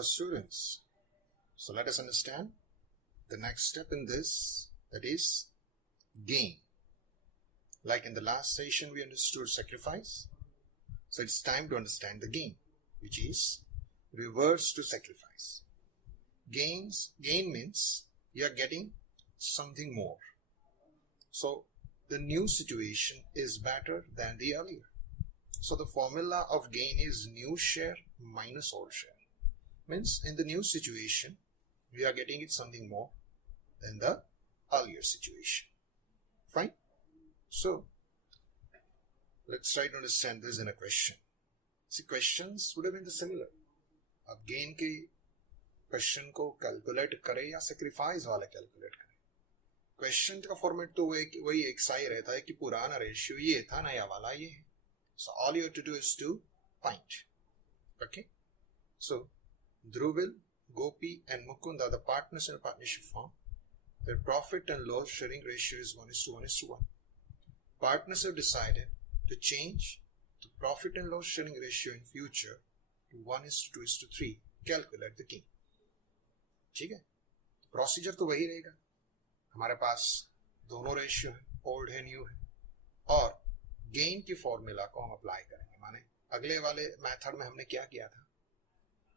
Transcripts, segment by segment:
Hello students, so let us understand the next step in this, that is gain. Like in the last session we understood sacrifice, so it's time to understand the gain, which is reverse to sacrifice. Gain means you are getting something more. So the new situation is better than the earlier. So the formula of gain is new share minus old share. Means in the new situation, we are getting it something more than the earlier situation. Fine? So let's try to understand this in a question. See, questions would have been the similar. अब gain के question को calculate करें या sacrifice वाला calculate करें. Question का format तो वही एक सा ही रहता है कि पुराना रेशियो ये था, नया वाला ये है. So all you have to do is to find. Okay? So Dhruvil, Gopi and Mukund are the partners in a partnership firm. Their profit and loss sharing ratio is 1:1:1. Partners have decided to change the profit and loss sharing ratio in future to 1:2:3. Calculate the gain. ठीक है, procedure तो वही रहेगा. हमारे पास दोनों ratio है, old है new है, और गेन की फॉर्मूला को हम अप्लाई करेंगे. माने अगले वाले मेथड में हमने क्या किया था,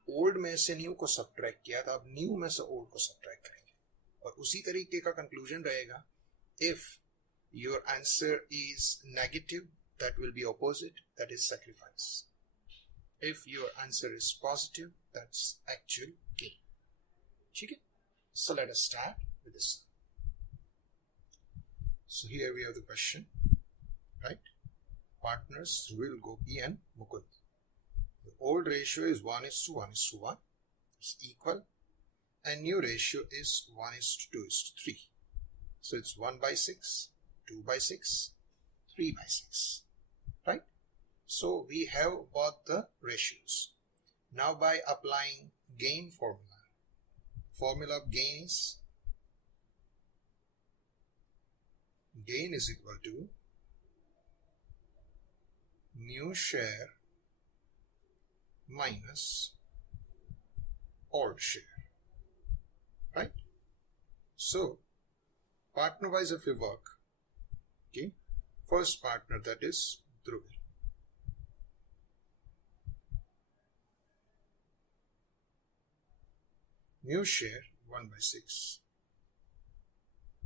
ओल्ड में से न्यू को सब्ट्रैक्ट किया था, अब न्यू में से ओल्ड को सब्ट्रैक्ट करेंगे. और उसी तरीके का कंक्लूजन रहेगा. If your answer is negative, that will be opposite, that is sacrifice. If your answer is positive, that's actual gain. ठीक है, so let us start with this. So here we have the question, right? Partners Dhruvil, Gopi and Mukund. The old ratio is 1:1:1. It's equal. And new ratio is 1:2:3. So it's 1/6, 2/6, 3/6. Right? So we have both the ratios. Now by applying gain formula of gain is equal to new share minus old share. Right? So partner wise if we work, okay, first partner, that is Dhruvil. New share 1/6,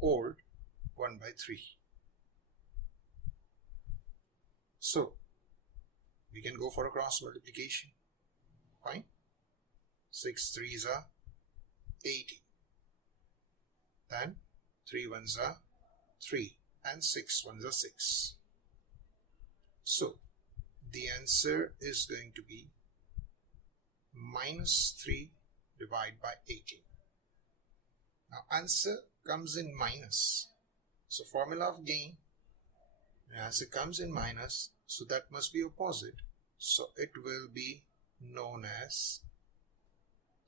old 1/3. So we can go for a cross multiplication. Fine. 6 3s are 18. Then 3 1s are 3 and 6 1s are 6. So the answer is going to be -3 divided by 18. Now answer comes in minus. So formula of gain, as it comes in minus, so that must be opposite. So it will be known as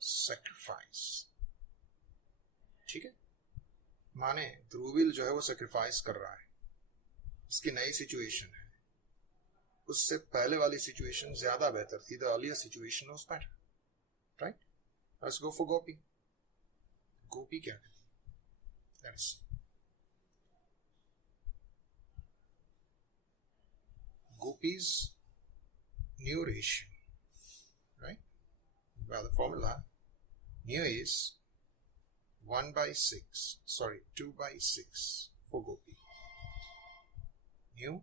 sacrifice. ठीक है, माने ध्रुविल जो है वो sacrifice कर रहा है, उसकी नई सिचुएशन है, उससे पहले वाली सिचुएशन ज्यादा बेहतर थी. The earlier situation was better. Right? Let's go for Gopi. Gopi क्या करती है? Let's see. Gopi's new ratio, right? Well, the formula new is 2/6 for Gopi. New,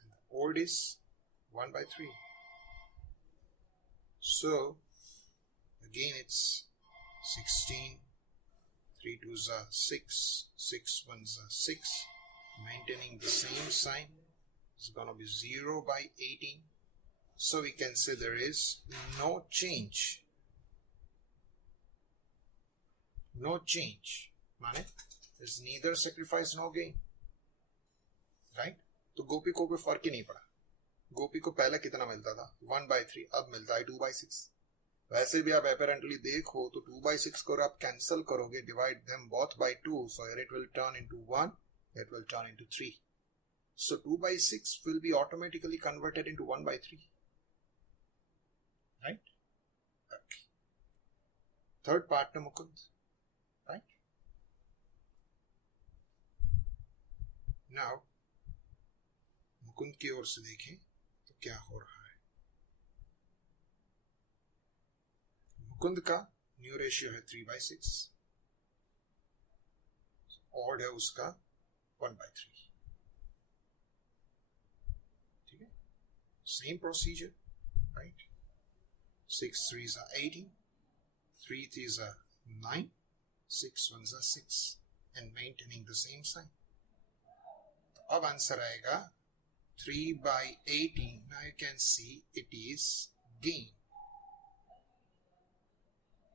and the old is 1/3. So again it's 16, 3 2s are 6, 6 1s are 6, maintaining the same sign. It's going to be 0/18. So we can say there is no change. No change. माने there's neither sacrifice nor gain. Right? तो गोपी को कोई फर्क ही नहीं पड़ा. गोपी को पहले कितना मिलता था? 1/3. अब मिलता है 2/6. वैसे भी आप apparently देखो तो 2/6 को आप कैंसिल करोगे, divide them both by 2. So here it will turn into 1. It will turn into 3. So 2/6 will be automatically converted into 1/3. Right? Okay. third partner Mukund, right? Now Mukund की ओर से देखें तो क्या हो रहा है. मुकुंद का न्यू रेशियो है 3/6, ऑड है उसका 1/3. ठीक है, same procedure, right. 6 3s are 18, 3 3s are 9, 6 1s are 6, and maintaining the same sign. तो अब आंसर आएगा 3/18. Now you can see it is gain.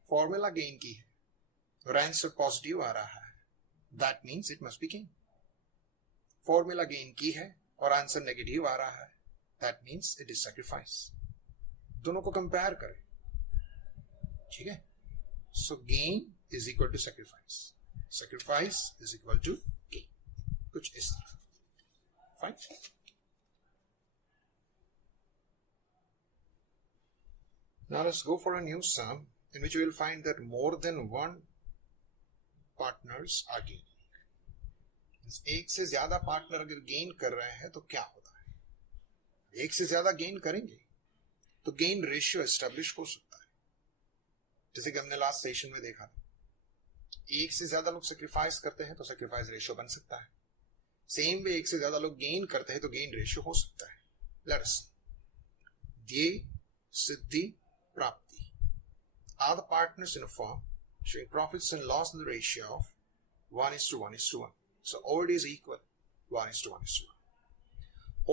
Formula gain की है और आंसर पॉजिटिव आ रहा है. That means it must be gain. Formula gain की है और आंसर नेगेटिव आ रहा है. That means it is sacrifice. दोनों को कंपेयर करें. ठीक है. So gain is equal to sacrifice. Sacrifice is equal to gain. कुछ इस तरह. Fine. Now let's go for a new sum in which we will find that more than one partners are gaining. एक से ज्यादा partner अगर gain कर रहे हैं तो क्या होता है. एक से ज्यादा गेन करेंगे तो गेन रेशियो एस्टेब्लिश हो सकता है. जैसे कि हमने लास्ट सेशन में देखा था, एक से ज्यादा लोग सेक्रीफाइस करते हैं तो सेक्रीफाइस रेशियो बन सकता है. सेम वे एक से ज्यादा लोग गेन करते हैं तो गेन रेशियो हो सकता है. लेट्स सी. ध्येय, सिद्धि, प्राप्ति are the partners in a firm showing profits and loss in the ratio of 1:1:1. So old is equal 1:1:1.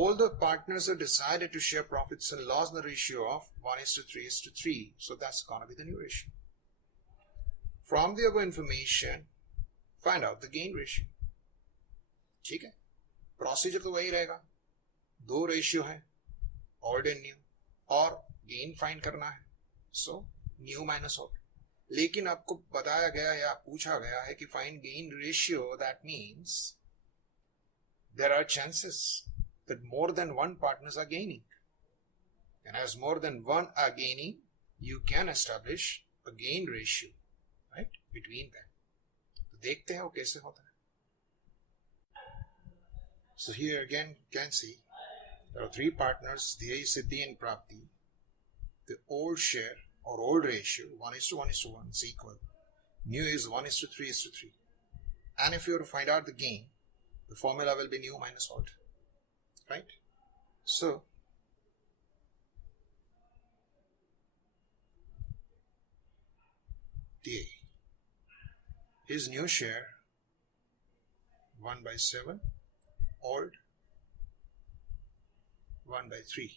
All the partners have decided to share profits and loss in the ratio of 1:3:3. So that's going to be the new ratio. From the above information, find out the gain ratio. ठीक है, procedure तो वही रहेगा. दो ratio है, old and new, और gain find करना है. So new minus old. लेकिन आपको बताया गया या पूछा गया है कि find gain ratio. That means there are chances that more than one partners are gaining, and as more than one are gaining you can establish a gain ratio, right, between them. तो देखते हैं वो कैसे होता है. So here again you can see there are three partners, Dhyay, Siddhi and Prapti. The old share or old ratio 1:1:1 is equal. New is 1:3:3. And if you were to find out the gain, the formula will be new minus old. Right? So Dhyay, his new share 1/7. Old 1/3.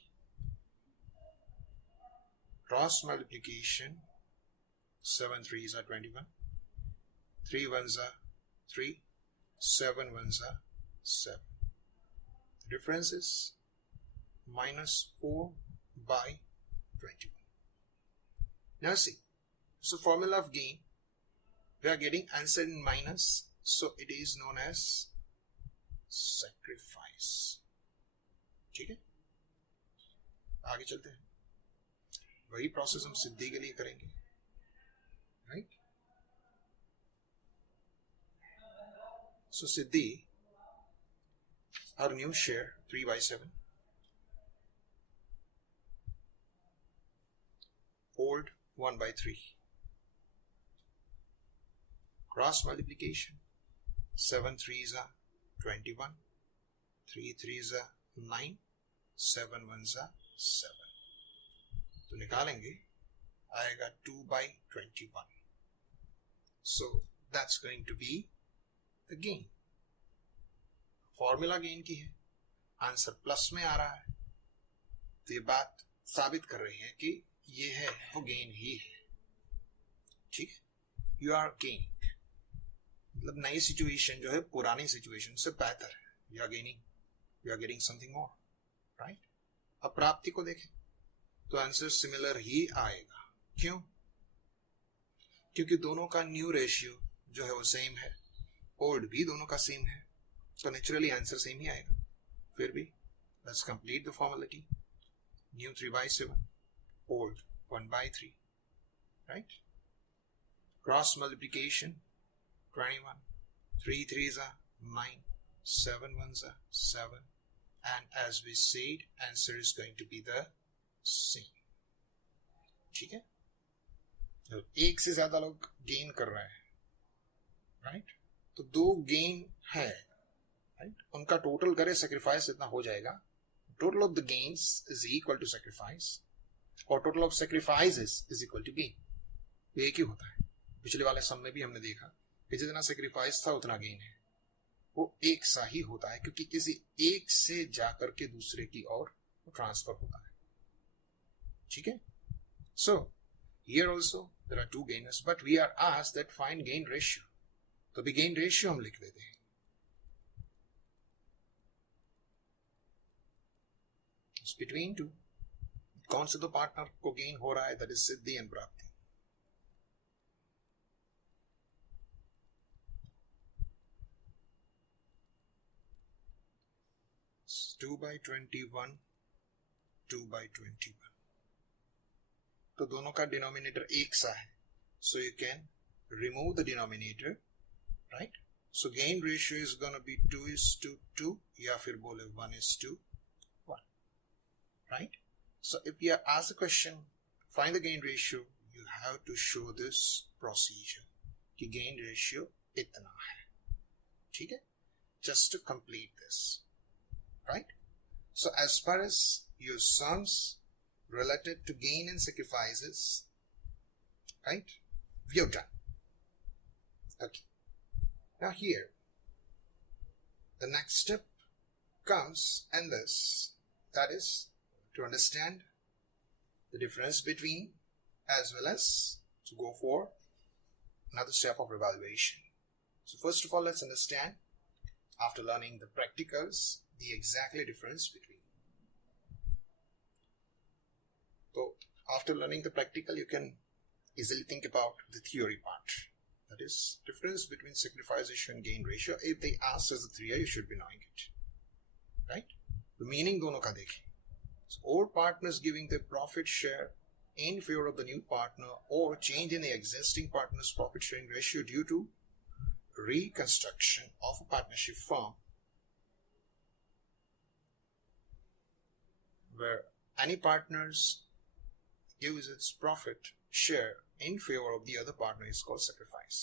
Cross multiplication, 7 3s are 21, 3 1s are 3, 7 1s are 7. The difference is -4/21. Now see, so formula of gain, we are getting answer in minus, so it is known as sacrifice. ठीक है, आगे चलते हैं. वही process हम सिद्धि के लिए करेंगे, right. So Siddhi, our new share 3/7, old 1/3. Cross multiplication, 7 3s are 21, 3 3s are 9, 7 1s are 7. तो निकालेंगे, आएगा 2/21. So that's going to be the gain. Formula gain की है, आंसर प्लस में आ रहा है, तो ये बात साबित कर रही है कि ये है वो गेन ही है. ठीक, यू आर गेनिंग, मतलब नई सिचुएशन जो है पुरानी सिचुएशन से बेहतर है. You are gaining, you are getting something more, right. अब प्राप्ति को देखें तो आंसर सिमिलर ही आएगा. क्यों? क्योंकि दोनों का न्यू रेशियो जो है वो सेम है, ओल्ड भी दोनों का सेम है, तो नेचुरली आंसर सेम ही आएगा. फिर भी let's complete the formality. New 3/7, old 1/3, right. Cross multiplication 21, 3 3s are 9, 7 1s are 7, and as we said, answer is going to be the same. ठीक है, तो एक से ज्यादा लोग गेन कर रहे हैं, राइट? तो दो गेन है, राइट? उनका टोटल करे सेक्रीफाइस इतना हो जाएगा. Total of the gains is equal to sacrifice, और total of sacrifices is equal to gain. एक ही होता है. पिछले वाले सम में भी हमने देखा कि जितना सेक्रीफाइस था उतना गेन है. वो एक सा ही होता है क्योंकि किसी एक से जाकर के दूसरे की ओर ट्रांसफर होता है. ठीक है. So here also there are two gainers, but we are asked that find gain ratio. तो भी गेन रेशियो हम लिख देते हैं. बिटवीन टू, कौन से दो पार्टनर को गेन हो रहा है? दैट इज सिद्धि एंड प्राप्ति. 2 by 21, 2 by 21. तो दोनों का डिनोमिनेटर एक सा है, so you can remove the denominator, right? So gain ratio is going to be 2:2, या फिर बोले 1:1, right? So if you are asked a question, find the gain ratio, you have to show this procedure कि gain ratio इतना है. ठीक है? Just to complete this. Right? So as far as your sums related to gain and sacrifices, right, we have done. Okay. Now here, the next step comes in this, that is to understand the difference between, as well as to go for another step of evaluation. So first of all, let's understand, after learning the practicals, the exactly difference between. So after learning the practical, you can easily think about the theory part. That is difference between sacrifice ratio and gain ratio. If they ask us the theory, you should be knowing it, right? The meaning दोनों का देखें. So old partners giving their profit share in favor of the new partner, or change in the existing partner's profit sharing ratio due to reconstruction of a partnership firm, where any partners gives its profit share in favor of the other partner is called sacrifice.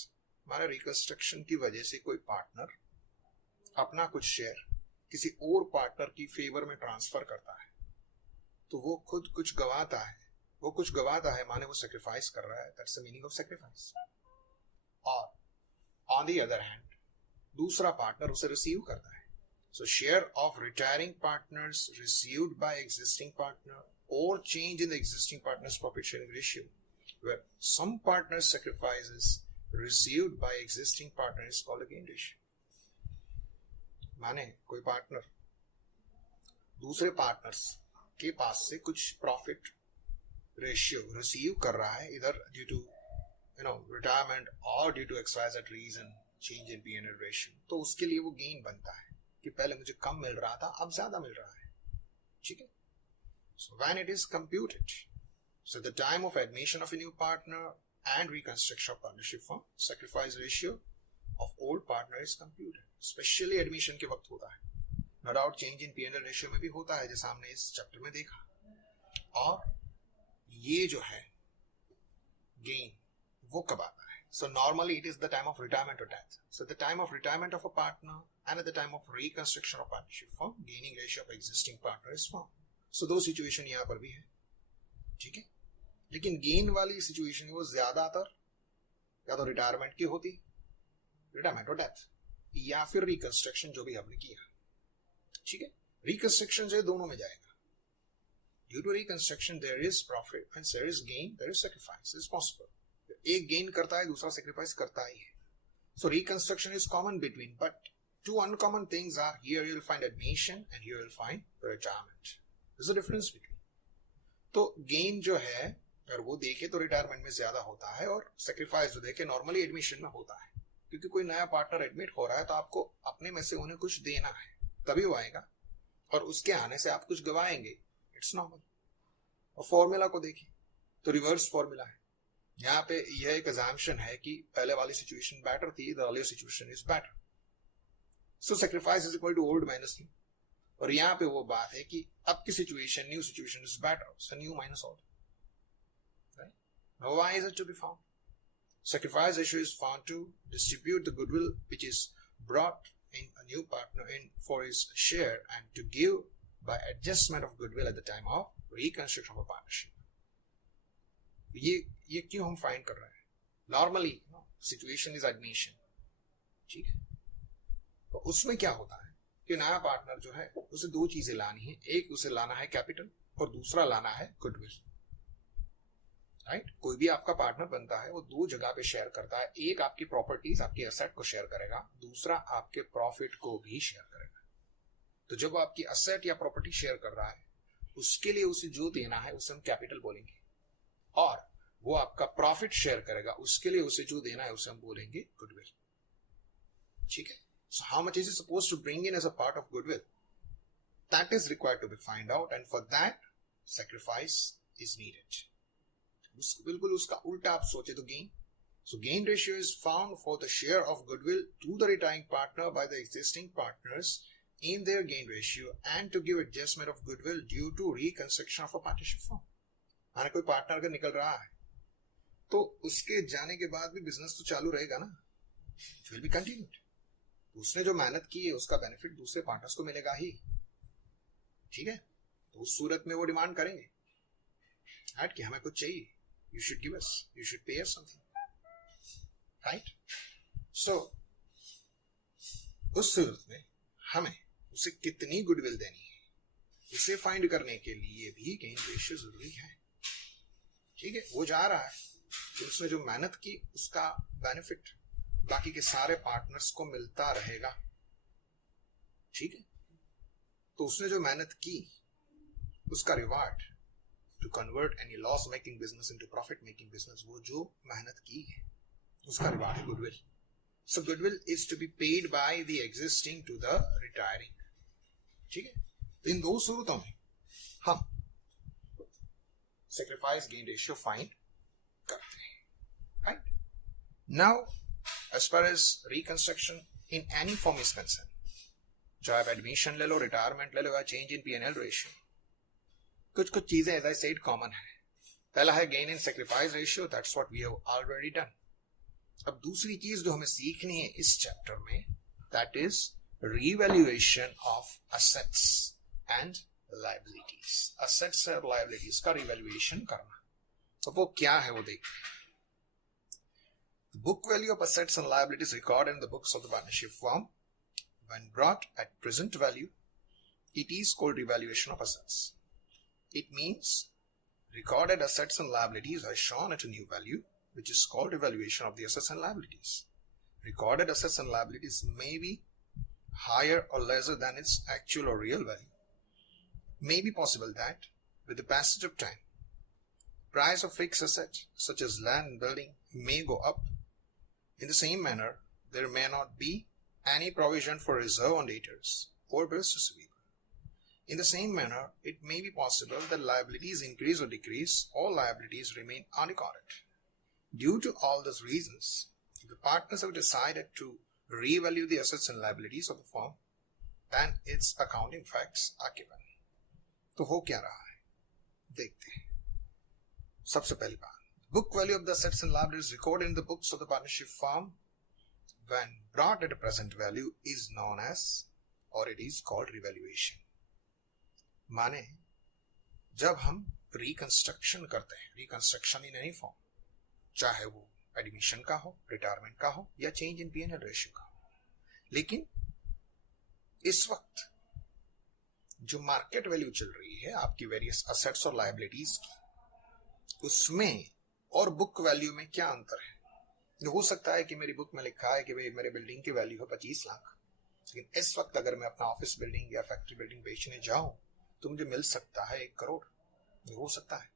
हमारा reconstruction की वजह से कोई partner अपना कुछ share किसी और partner की फेवर में ट्रांसफर करता है, तो वो खुद कुछ गवाता है. वो कुछ गवाता है माने वो सेक्रीफाइस कर रहा है. That's the meaning of sacrifice. और ऑन द अदर हैंड दूसरा पार्टनर उसे रिसीव करता है. So share of retiring partners received by existing partner, or change in the existing partner's profit sharing ratio, where some partners sacrifices received by existing partner is called a gain ratio. माने कोई partner दूसरे partners के पास से कुछ profit ratio receive कर रहा है, इधर ड्यू टू रिटायरमेंट और due to XYZ reason change in P&L ratio, तो उसके लिए वो गेन बनता है कि पहले मुझे कम मिल रहा था, अब ज्यादा मिल रहा है. ठीक है. So when it is computed, so the time of admission of a new partner and reconstruction of partnership firm, sacrifice ratio of old partner is computed. Especially admission के वक्त होता है. No doubt change in P&L ratio में भी होता है, जैसा हमने इस चैप्टर में देखा. और ये जो है gain, वो कब आता है? So normally it is the time of retirement or death. So the time of retirement of a partner and at the time of reconstruction of partnership firm, gaining ratio of existing partner is formed. So दो situation यहाँ पर भी है. ठीक है. लेकिन gain वाली situation वो ज्यादातर या तो रिटायरमेंट की होती, रिटायरमेंट और डेथ, या फिर रिकंस्ट्रक्शन जो भी हमने किया. ठीक है. रिकंस्ट्रक्शन जो दोनों में जाएगा. Due to reconstruction there is profit and there is gain, there is sacrifice. It's possible. एक गेन करता है, दूसरा सेक्रीफाइस करता ही है. So reconstruction is common between, but two uncommon things are, here you will find admission and here you will find retirement. There's a difference between. तो gain जो है अगर वो देखे तो रिटायरमेंट में ज्यादा होता है, और सेक्रीफाइस जो देखे नॉर्मली एडमिशन में होता है, क्योंकि कोई नया पार्टनर एडमिट हो रहा है तो आपको अपने में से उन्हें कुछ देना है, तभी वो आएगा, और उसके आने से आप कुछ गवाएंगे. It's normal. और फॉर्मूला को देखिए तो रिवर्स फॉर्मूला है. यहाँ पे यह एक assumption है कि पहले वाली सिचुएशन बेटर थी, the earlier situation is better. So sacrifice is equal to old minus new. और यहाँ पे वो बात है कि अब की situation, new situation is better, so new minus old. Right? Now why is it to be found? Sacrifice ratio is found to distribute the goodwill which is brought in a new partner in for his share and to give by adjustment of goodwill at the time of reconstruction of a partnership. ये क्यों हम find कर रहे हैं? Normally situation is admission, ठीक है, तो उसमें क्या होता है कि नया पार्टनर जो है उसे दो चीजें लानी है, एक उसे लाना है कैपिटल और दूसरा लाना है गुडविल. राइट? कोई भी आपका पार्टनर बनता है वो दो जगह पे शेयर करता है, एक आपकी प्रॉपर्टीज, आपकी एसेट को शेयर करेगा, दूसरा आपके प्रॉफिट को भी शेयर करेगा. तो जब आपकी एसेट या प्रॉपर्टी शेयर कर रहा है उसके लिए उसे जो देना है उसे हम कैपिटल बोलेंगे, और वो आपका प्रॉफिट शेयर करेगा उसके लिए उसे जो देना है उसे हम बोलेंगे गुडविल. ठीक है? So how much is he supposed to bring in as a part of goodwill? That is required to be find out, and for that sacrifice is needed. बिल्कुल उसका उल्टा आप सोचे तो gain. So gain ratio is found for the share of goodwill to the retiring partner by the existing partners in their gain ratio and to give adjustment of goodwill due to reconstruction of a partnership firm. माने कोई partner अगर निकल रहा है तो उसके जाने के बाद भी बिजनेस तो चालू रहेगा ना, इट विल बी कंटिन्यूड. उसने जो मेहनत की है उसका बेनिफिट दूसरे पार्टनर्स को मिलेगा ही. ठीक है? तो उस सूरत में वो डिमांड करेंगे राइट कि हमें कुछ चाहिए, you should give us, you should pay us something. Right? सो उस सूरत में हमें उसे कितनी गुडविल देनी है उसे फाइंड करने के लिए भी गेन रेशियो जरूरी है. ठीक है? वो जा रहा है तो उसने जो मेहनत की उसका बेनिफिट बाकी के सारे पार्टनर्स को मिलता रहेगा. ठीक है? तो उसने जो मेहनत की उसका reward to convert any loss making business into profit making business, वो जो मेहनत की है उसका रिवार्ड है goodwill. So goodwill is to be paid by the existing to the retiring. ठीक है? तो इन दो सूरतों में हम sacrifice gain ratio फाइंड करते हैं. Right? Now as far as reconstruction in any form is concerned, चाहे आप एडमिशन ले लो, रिटायरमेंट ले लो या चेंज इन P&L रेशियो, कुछ कुछ चीजें एज आई सेड कॉमन है. पहला है gain in sacrifice ratio, that's what we have already done. अब दूसरी चीज जो हमें सीखनी है इस चैप्टर में, that is revaluation of assets and liabilities. Assets और लायबिलिटीज का रीवैल्यूएशन करना. तो वो क्या है वो देखते हैं. Book value of assets and liabilities recorded in the books of the partnership firm, when brought at present value, it is called revaluation of assets. It means recorded assets and liabilities are shown at a new value, which is called revaluation of the assets and liabilities. Recorded assets and liabilities may be higher or lesser than its actual or real value. May be possible that, with the passage of time, price of fixed assets such as land and building may go up. In the same manner, there may not be any provision for reserve on debtors or bills receivable. In the same manner, it may be possible that liabilities increase or decrease, or liabilities remain unrecorded. Due to all these reasons, the partners have decided to revalue the assets and liabilities of the firm, and its accounting facts are given. तो हो क्या रहा है देखते हैं. सबसे पहली बात, book value of the assets and liabilities recorded in the books of the partnership firm when brought at a present value is known as, or it is called revaluation. माने जब हम रिकंस्ट्रक्शन करते हैं, रिकंस्ट्रक्शन इन एनी फॉर्म, चाहे वो admission का हो, retirement का हो या चेंज इन P&L रेशियो का हो, लेकिन इस वक्त जो मार्केट वैल्यू चल रही है आपकी वेरियस असेट्स और लायबिलिटीज की, उसमें और बुक वैल्यू में क्या अंतर है. हो सकता है कि मेरी बुक में लिखा है कि भाई मेरे बिल्डिंग की वैल्यू है 25 लाख, लेकिन इस वक्त अगर मैं अपना ऑफिस बिल्डिंग या फैक्ट्री बिल्डिंग बेचने जाऊं तो मुझे मिल सकता है 1 करोड़. हो सकता है.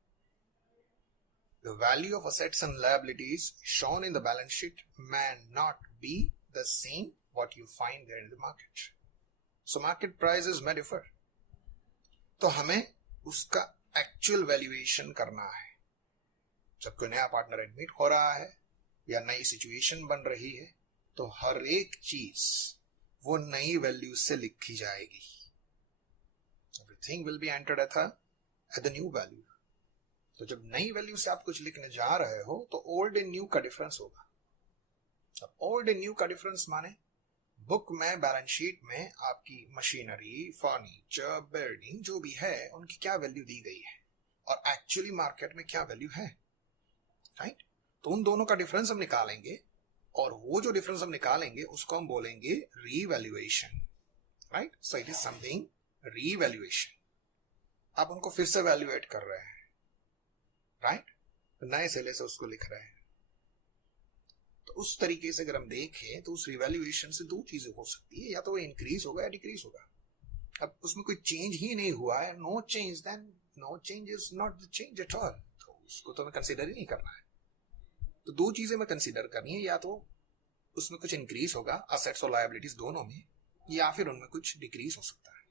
The value of assets and liabilities shown in the balance sheet may not be the same what you find there in the market. So market prices may differ. तो हमें उसका एक्चुअल वैल्यूएशन करना है. जब कोई नया पार्टनर एडमिट हो रहा है या नई सिचुएशन बन रही है तो हर एक चीज वो नई वैल्यू से लिखी जाएगी. Everything will be entered at the new value. तो जब नई वैल्यू से आप कुछ लिखने जा रहे हो तो ओल्ड एंड न्यू का डिफरेंस होगा. अब ओल्ड एंड न्यू का डिफरेंस माने बुक में, बैलेंस शीट में आपकी मशीनरी, फर्नीचर, बिल्डिंग जो भी है उनकी क्या वैल्यू दी गई है और एक्चुअली मार्केट में क्या वैल्यू है. राइट. तो उन दोनों का डिफरेंस हम निकालेंगे और वो जो डिफरेंस हम निकालेंगे उसको हम बोलेंगे revaluation. Right. So it is something revaluation. आप उनको फिर से वैल्यूएट कर रहे हैं. राइट. नए सिरे से उसको लिख रहे हैं. तो उस तरीके से अगर हम देखें तो उस रिवैल्यूएशन से दो चीजें हो सकती है, या तो वो इंक्रीज होगा या डिक्रीज होगा. अब उसमें कोई चेंज ही नहीं हुआ है, no change, then no change is not the change at all. तो उसको तो हमें कंसीडर ही नहीं करना है. तो दो चीजें मैं कंसीडर करनी है, या तो उसमें कुछ इंक्रीज होगा असेट्स और लायबिलिटीज दोनों में, या फिर उनमें कुछ डिक्रीज हो सकता है.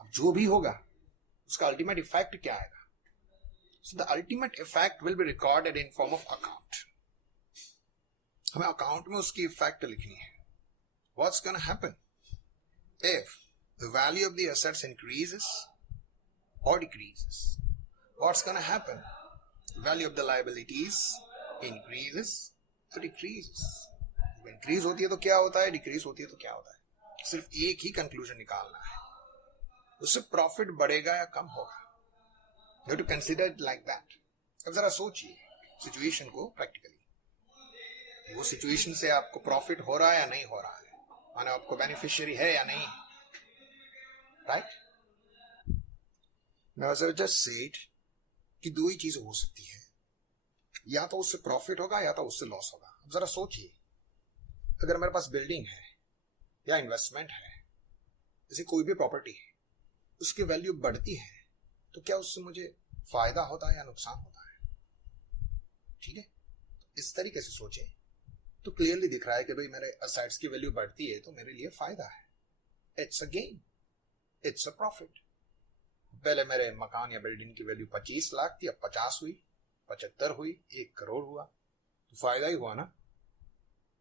अब जो भी होगा उसका अल्टीमेट इफेक्ट क्या आएगा. So the ultimate effect will be recorded in form of account. हमें अकाउंट में उसकी इफेक्ट लिखनी है. What's gonna happen if the value of the assets increases और decreases. What's gonna happen value of the liabilities increases और decreases. Increase होती है तो क्या होता है, डिक्रीज होती है तो क्या होता है. सिर्फ एक ही कंक्लूजन निकालना है, उससे प्रॉफिट बढ़ेगा या कम होगा. You have to consider it like that. अब जरा सोचिए सिचुएशन को प्रैक्टिकली. वो सिचुएशन से आपको प्रॉफिट हो रहा है या नहीं हो रहा है, माने आपको बेनिफिशियरी है या नहीं. Right. Now I just said कि दो ही चीजें हो सकती है, या तो उससे प्रॉफिट होगा या तो उससे लॉस होगा. अब जरा सोचिए, अगर मेरे पास बिल्डिंग है या इन्वेस्टमेंट है, जैसे कोई भी प्रॉपर्टी है, उसकी वैल्यू बढ़ती है तो क्या उससे मुझे फायदा होता है या नुकसान होता है. ठीक है. इस तरीके से सोचे तो क्लियरली दिख रहा है कि भाई मेरे असेट्स की वैल्यू बढ़ती है तो मेरे लिए फायदा है. It's a gain, it's a profit. पहले मेरे मकान या बिल्डिंग की वैल्यू 25 लाख थी, अब 50 हुई, 75 हुई, 1 करोड़ हुआ, तो फायदा ही हुआ ना.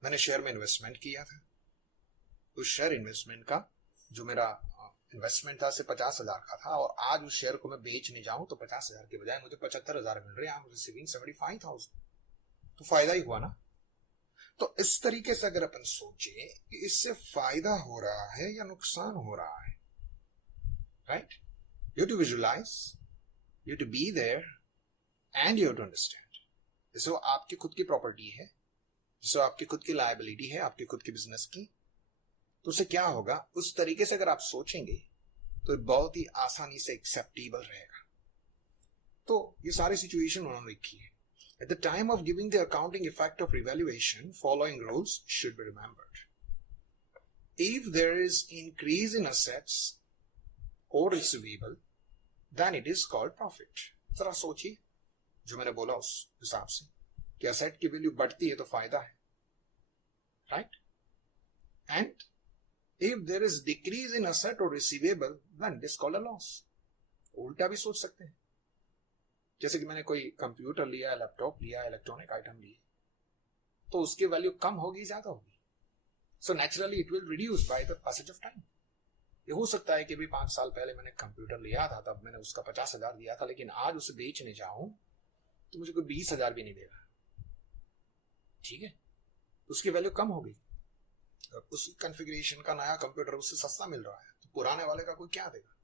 मैंने शेयर में इन्वेस्टमेंट किया था, उस शेयर इन्वेस्टमेंट का जो मेरा इन्वेस्टमेंट था सिर्फ 50,000 का था, और आज उस शेयर को मैं बेचने जाऊं तो 50,000 के बजाय मुझे 75,000 मिल रहे हैं. I am receiving 75,000. तो फायदा ही हुआ ना. तो इस तरीके से अगर अपन सोचे कि इससे फायदा हो रहा है या नुकसान हो रहा है. Right. You to visualise, you to be there and you to understand. जैसे वो आपकी खुद की प्रॉपर्टी है, जैसे आपकी खुद की लायबिलिटी है, आपकी खुद की बिजनेस की, तो उससे क्या होगा, उस तरीके से अगर आप सोचेंगे तो बहुत ही आसानी से एक्सेप्टेबल रहेगा. तो ये सारी सिचुएशन उन्होंने लिखी है. At the time of giving the accounting effect of revaluation, following rules should be remembered. If there is increase in assets or receivable, then it is called profit. जरा सोचिए जो मैंने बोला उस हिसाब से कि असेट की वैल्यू बढ़ती है तो फायदा है. Right. And if there is decrease in asset or receivable, then it is called a loss. उल्टा भी सोच सकते हैं. जैसे कि मैंने कोई कंप्यूटर लिया, लैपटॉप लिया, इलेक्ट्रॉनिक आइटम लिए, तो उसकी वैल्यू कम होगी ज्यादा होगी. So naturally it will reduce by the passage of time. ये हो सकता है कि भी 5 साल पहले मैंने कंप्यूटर लिया था, तब मैंने उसका 50,000 दिया था, लेकिन आज उसे बेचने जाऊं तो मुझे कोई 20,000 भी नहीं देगा. ठीक है. उसकी वैल्यू कम हो गई. उस कॉन्फ़िगरेशन का नया कंप्यूटर उससे सस्ता मिल रहा है, तो पुराने वाले का कोई क्या देगा.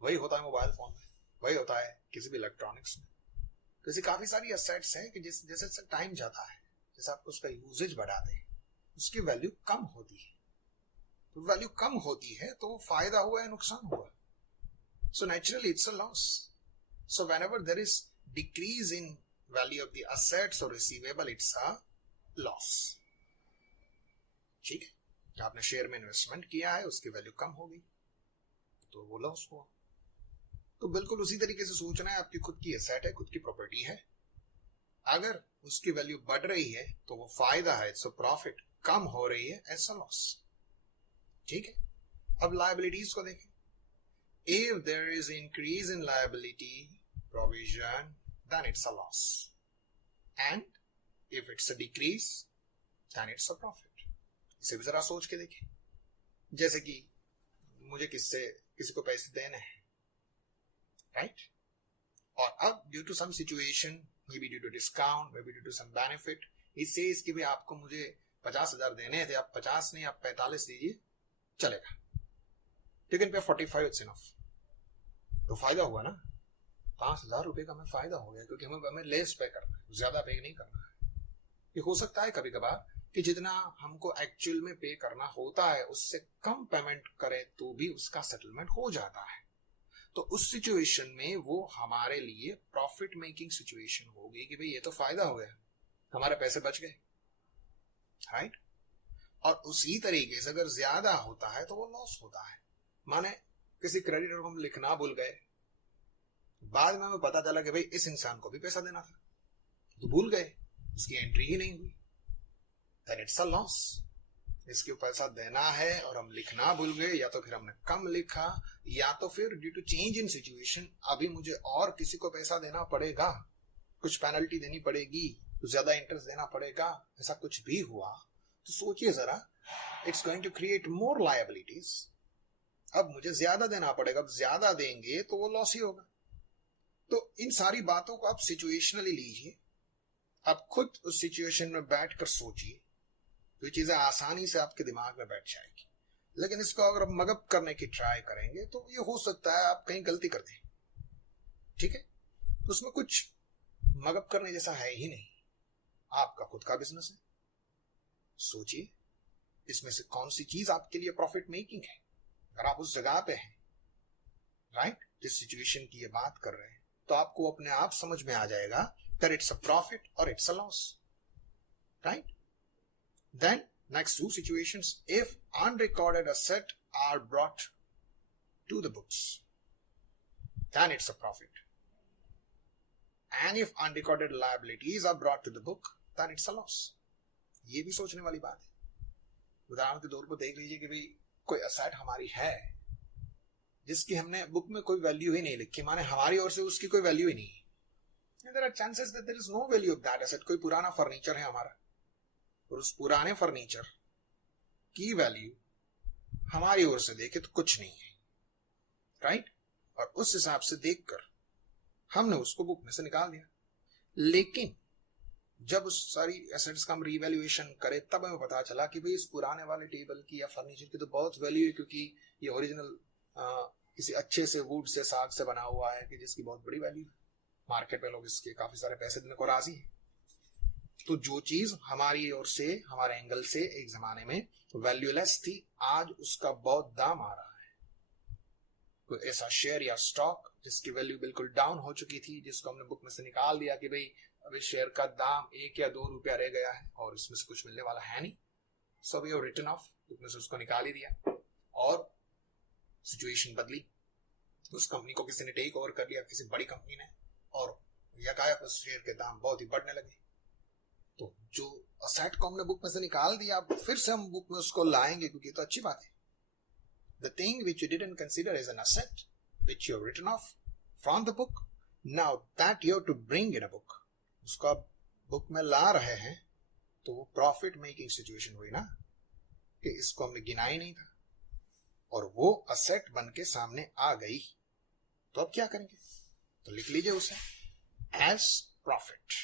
वही होता है मोबाइल फोन में, वही होता है किसी भी इलेक्ट्रॉनिक्स में. तो ऐसी काफी सारी एसेट्स हैं कि जैसे जैसे टाइम जाता है, जैसे आप उसका यूजेज बढ़ाते हैं, उसकी वैल्यू कम होती है. तो वैल्यू कम होती है तो फायदा हुआ या नुकसान हुआ. So naturally it's a loss. So whenever there is decrease in value of the assets और रिसीवेबल, इट्स अ लॉस. ठीक है. आपने शेयर में इन्वेस्टमेंट किया है, उसकी वैल्यू कम हो गई तो वो लॉस हुआ. तो बिल्कुल उसी तरीके से सोचना है. आपकी खुद की एसेट है, खुद की प्रॉपर्टी है, अगर उसकी वैल्यू बढ़ रही है तो वो फायदा है, सो प्रॉफिट. कम हो रही है, ऐसा लॉस. ठीक है. अब लायबिलिटीज को देखें. If there is increase in liability provision, then it's a loss. And if it's a decrease then it's a profit. इसे भी जरा सोच के देखें। जैसे कि मुझे किसी को पैसे देने हैं, राइट? और अब due to some situation, maybe due to discount, maybe due to some benefit, इससे इसकी भी आपको मुझे 50,000 देने थे, आप 50 नहीं आप 45 दीजिए, चलेगा। लेकिन पे 45 इट्स इनफ। तो फायदा हुआ ना, 5,000 रुपए का हमें फायदा हो गया, क्योंकि हमें लेस पे करना है, ज्यादा पे नहीं करना है। ये हो सकता है कभी कभार कि जितना हमको एक्चुअल में पे करना होता है उससे कम पेमेंट करे तो भी उसका सेटलमेंट हो जाता है। तो उस सिचुएशन में वो हमारे लिए प्रॉफिट मेकिंग सिचुएशन होगी कि भाई ये तो फायदा हो गया, हमारे पैसे बच गए, राइट? और उसी तरीके से अगर ज्यादा होता है तो वो लॉस होता है। माने किसी क्रेडिटर को हम लिखना भूल गए, बाद में हमें पता चला कि भाई इस इंसान को भी पैसा देना था, तो भूल गए, उसकी एंट्री ही नहीं हुई, देन इट्स अ लॉस। इसके पैसा देना है और हम लिखना भूल गए, या तो फिर हमने कम लिखा, या तो फिर due to change in situation अभी मुझे और किसी को पैसा देना पड़ेगा, कुछ पेनल्टी देनी पड़ेगी, कुछ ज्यादा इंटरेस्ट देना पड़ेगा, ऐसा कुछ भी हुआ तो सोचिए जरा, it's going to create more liabilities. अब मुझे ज्यादा देना पड़ेगा, अब ज्यादा देंगे तो वो लॉस ही होगा। तो इन सारी बातों को आप सिचुएशनली लीजिए, आप खुद उस सिचुएशन में बैठकर सोचिए, तो ये चीजें आसानी से आपके दिमाग में बैठ जाएगी। लेकिन इसको अगर आप मगअप करने की ट्राई करेंगे तो ये हो सकता है आप कहीं गलती कर दें, ठीक है? तो उसमें कुछ मगअप करने जैसा है ही नहीं, आपका खुद का बिजनेस है। सोचिए इसमें से कौन सी चीज आपके लिए प्रॉफिट मेकिंग है। अगर आप उस जगह पे हैं, राइट, जिस सिचुएशन की ये बात कर रहे हैं, तो आपको अपने आप समझ में आ जाएगा that it's a profit or it's a loss, right? Then next two situations, if unrecorded asset are brought to the books, then it's a profit, and if unrecorded liabilities are brought to the book, then it's a loss. ये भी सोचने वाली बात है। उदाहरण के तौर पर देख लीजिए कि भाई कोई असेट हमारी है जिसकी हमने बुक में कोई वैल्यू ही नहीं लिखी, माने हमारी ओर से उसकी कोई वैल्यू ही नहीं है। There are chances that there is no value of that asset. कोई पुराना फर्नीचर है हमारा और उस पुराने फर्नीचर की वैल्यू हमारी ओर से देखे तो कुछ नहीं है, राइट? और उस हिसाब से देखकर हमने उसको बुक में से निकाल दिया। लेकिन जब उस सारी एसेट्स का हम रीवैल्यूएशन करे तब हमें पता चला कि भाई इस पुराने वाले टेबल की या फर्नीचर की तो बहुत वैल्यू है, क्योंकि ये ओरिजिनल किसी अच्छे से वुड से, साग से बना हुआ है कि जिसकी बहुत बड़ी वैल्यू है, मार्केट में लोग इसके काफी सारे पैसे देने को राजी हैं। तो जो चीज हमारी ओर से, हमारे एंगल से एक जमाने में वैल्यूलेस थी, आज उसका बहुत दाम आ रहा है। कोई ऐसा शेयर या स्टॉक जिसकी वैल्यू बिल्कुल डाउन हो चुकी थी, जिसको हमने बुक में से निकाल दिया कि भाई अभी शेयर का दाम 1 या 2 रुपया रह गया है और इसमें से कुछ मिलने वाला है नहीं, so we have written off, book में से उसको निकाल ही दिया। और सिचुएशन बदली, उस कंपनी को किसी ने टेक ओवर कर लिया, किसी बड़ी कंपनी ने, और यकायक उस शेयर के दाम बहुत ही बढ़ने लगे। तो जो असेट को हमने बुक में से निकाल दिया, फिर से हम बुक में उसको लाएंगे, क्योंकि तो अच्छी बात है। The thing which you didn't consider as an asset which you have written off from the book, now that you have to bring in a book, उसको आप बुक में ला रहे हैं, तो वो प्रॉफिट मेकिंग सिचुएशन हुई ना, कि इसको हमने गिना ही नहीं था और वो असेट बन के सामने आ गई। तो अब क्या करेंगे? तो लिख लीजिए उसे एज प्रॉफिट,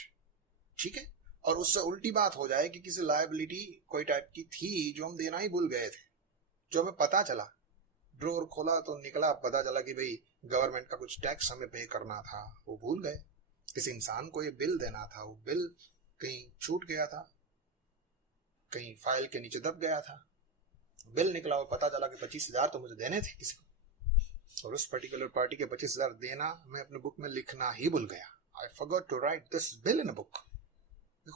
ठीक है? और उससे उल्टी बात हो जाए कि किसी लायबिलिटी कोई टाइप की थी जो हम देना ही भूल गए थे, जो हमें पता चला, ड्रॉर खोला तो निकला, पता चला कि भाई गवर्नमेंट का कुछ टैक्स हमें पे करना था, वो भूल गए। किसी इंसान को ये बिल देना था, वो बिल कहीं छूट गया था, कहीं फाइल के नीचे दब गया था, बिल निकला और पता चला कि 25,000 तो मुझे देने थे किसी को, और उस पर्टिकुलर पार्टी के 25,000 देना मैं अपने बुक में लिखना ही भूल गया। I forgot to write this bill in a book.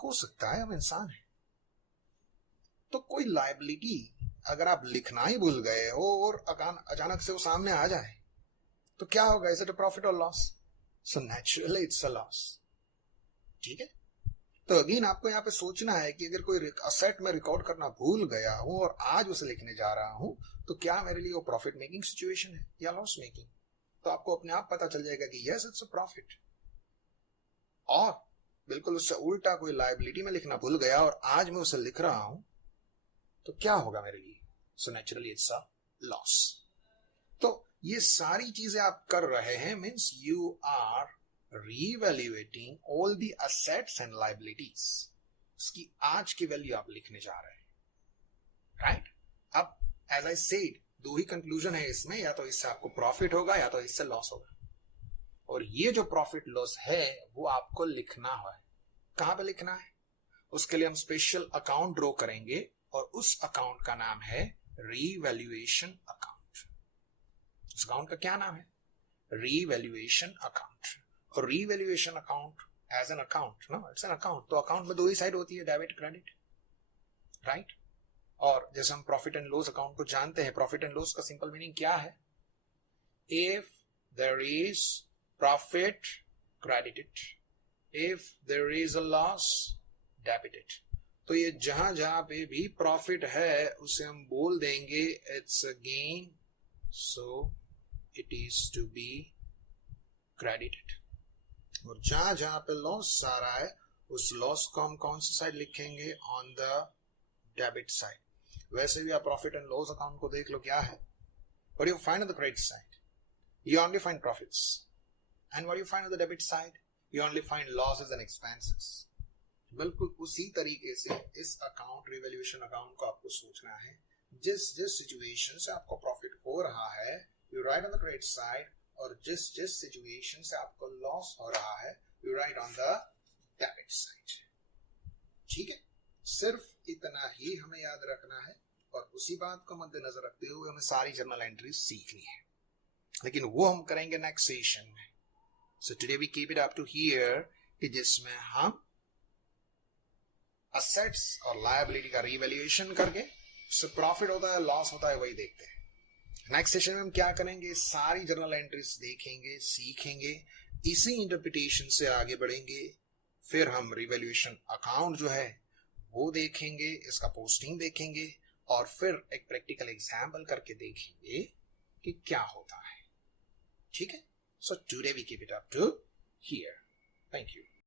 हो सकता है हम इंसान हैं, तो कोई लायबिलिटी अगर आप लिखना ही भूल गए हो और अचानक से वो सामने आ जाए तो क्या होगा? इज इट अ प्रॉफिट और loss? So naturally it's a loss, ठीक है? तो अगेन आपको यहाँ पे सोचना है कि अगर कोई असेट में रिकॉर्ड करना भूल गया हूं और आज उसे लिखने जा रहा हूं, तो क्या मेरे लिए वो प्रॉफिट मेकिंग सिचुएशन है या लॉस मेकिंग? तो आपको अपने आप पता चल जाएगा कि यस इट्स अ प्रॉफिट। और बिल्कुल उससे उल्टा कोई लायबिलिटी में लिखना भूल गया और आज मैं उसे लिख रहा हूं, तो क्या होगा मेरे लिए? So naturally it's a loss. तो ये सारी चीजें आप कर रहे हैं, means you are revaluating all the assets and liabilities. उसकी आज की वैल्यू आप लिखने जा रहे हैं, राइट? अब एज आई सेड, दो ही कंक्लूजन है इसमें, या तो इससे आपको प्रॉफिट होगा या तो इससे लॉस होगा। और ये जो प्रॉफिट लॉस है वो आपको लिखना है। कहां पे लिखना है? उसके लिए हम स्पेशल अकाउंट ड्रॉ करेंगे और उस अकाउंट का नाम है रीवैल्यूएशन अकाउंट। उस अकाउंट का क्या नाम है? Revaluation account. और revaluation account as an account, no it's an account. तो अकाउंट में दो ही साइड होती है, डेबिट क्रेडिट, राइट? और जैसे हम प्रॉफिट एंड लॉस अकाउंट को जानते हैं, प्रॉफिट एंड लॉस का सिंपल मीनिंग क्या है? If there is profit, credited, if there is a loss, debited. तो ये जहां जहां पे भी प्रॉफिट है उसे हम बोल देंगे it's a gain, so it is to be credited. और जहां जहां पे लॉस आ रहा है उस लॉस को हम कौन सी साइड लिखेंगे? On the debit side. वैसे भी आप प्रॉफिट एंड लॉस अकाउंट को देख लो, क्या है? What you find on the credit side? You only find profits. And what you find on the debit side? You only find losses and expenses. बिल्कुल उसी तरीके से इस अकाउंट, रिवैल्यूएशन अकाउंट को आपको सोचना है। जिस जिस सिचुएशन से आपको प्रॉफिट हो रहा है, you right on the credit side, और जिस जिस सिचुएशन से आपको लॉस हो रहा है, you right on the debit side. ठीक है? सिर्फ इतना ही हमें याद रखना है और उसी बात को मद्देनजर रखते हुए हमें सारी जर्नल एंट्रीज सीखनी है, लेकिन वो हम करेंगे नेक्स्ट सेशन में। So today we keep it up to here, कि जिसमें हम असेट्स और लायबिलिटी का रिवैल्यूएशन करके उससे प्रॉफिट होता है, लॉस होता है, वही देखते हैं। नेक्स्ट सेशन में हम क्या करेंगे? सारी जर्नल एंट्रीज देखेंगे, सीखेंगे, इसी इंटरप्रिटेशन से आगे बढ़ेंगे। फिर हम रिवैल्यूएशन अकाउंट जो है वो देखेंगे, इसका पोस्टिंग देखेंगे, और फिर एक प्रैक्टिकल एग्जाम्पल करके देखेंगे कि क्या होता है। ठीक है? So today we keep it up to here. Thank you.